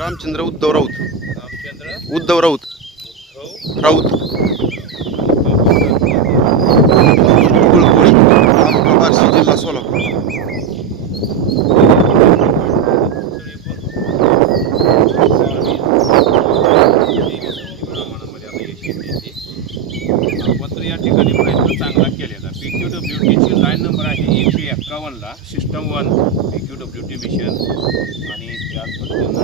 रामचंद्र उद्धव राऊत. रामचंद्र उद्धव राऊत. उद्धव राऊत. गुळपोळी तालुका बार्शी जिल्हा सोलापूर. आपण तर या ठिकाणी प्रयत्न चांगला केलेला. PQWTची लाईन नंबर आहे 151ला सिस्टम 1 PQWT मिशन आणि त्याच पद्धतीनं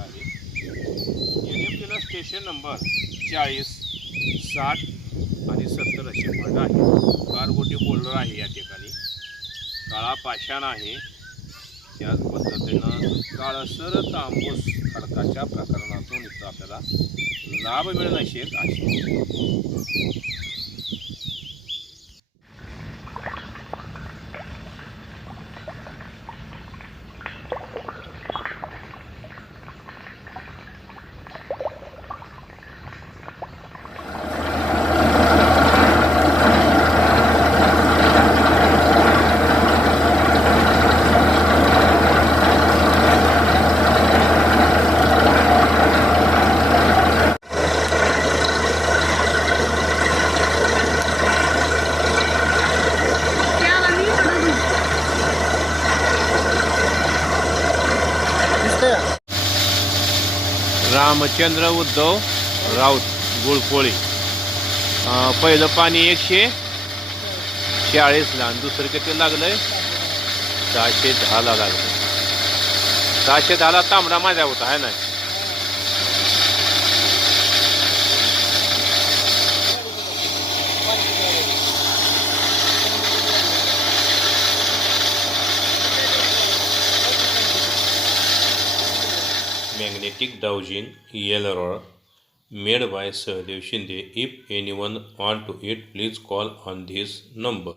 आहे. NMTला स्टेशन नंबर 40, 60 आणि 70 असे फंड आहे. गारगोटी बोलर आहे या ठिकाणी. काळा पाषाण आहे. त्याच पद्धतीनं काळसर तांबूस खडकाच्या प्रकरणातून इथं आपल्याला लाभ मिळणं अशी एक आशा. रामचंद्र उद्धव राऊत गुळपोळी. पहिलं पाणी 140ला आणि दुसरं किती लागलंय 610ला लागलं. 610ला तांबडा माझ्या होता आहे ना. Magnetic dowsing error made by Sahdev Shinde. If anyone want to it, please call on this number.